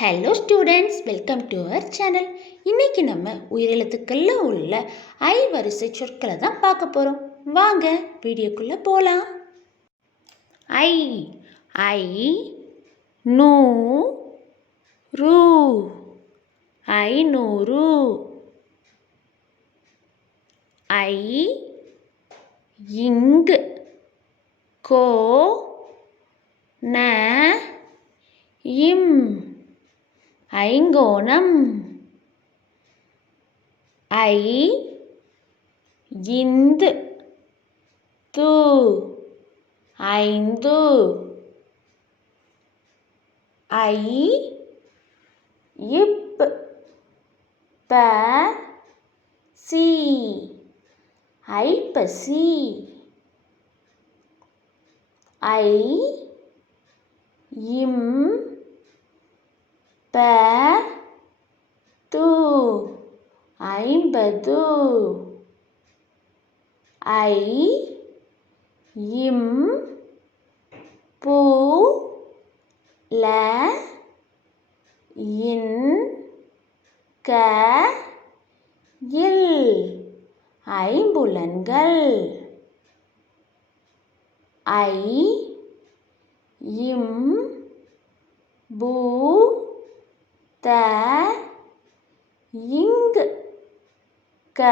Hello students welcome to our channel இன்றைக்கி நம்ம உயிரெழுத்துக்களில் உள்ள ஐ வரிசை சொற்களை தான் பார்க்க போகிறோம் வாங்க வீடியோக்குள்ளே போகலாம் ஐ ஐ நூ ரூ ஐநூறு ஐ இங்கு கோ ந இம். ஐங்கோணம் ஐ இந்து து ஐந்து ஐ இப் ப சி ஐப்பசி ஐ இம் ப து ஐம்பது. ஐ இம் பு ல இன் க இல். ஐம்புலன்கள். ஐ இம் பூ த இங்கு க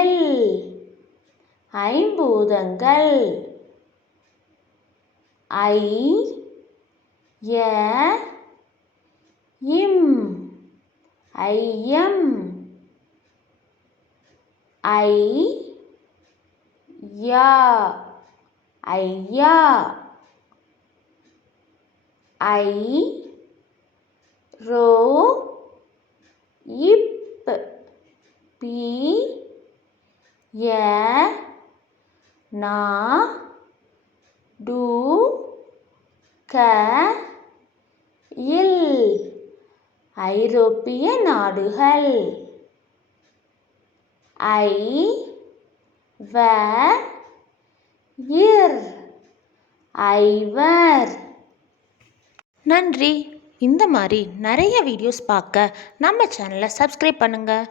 எல் ஐம்பூதங்கள். ஐ ய இம் ஐயம் ஐ யா ஐயா ஐ ரோ இப் பி ய நா டு க இல். ஐரோப்பிய நாடுகள். ஐ வ இர். ஐவர். நன்றி. இந்த மாதிரி நிறைய வீடியோஸ் பார்க்க நம்ம சேனலை சப்ஸ்கிரைப் பண்ணுங்கள்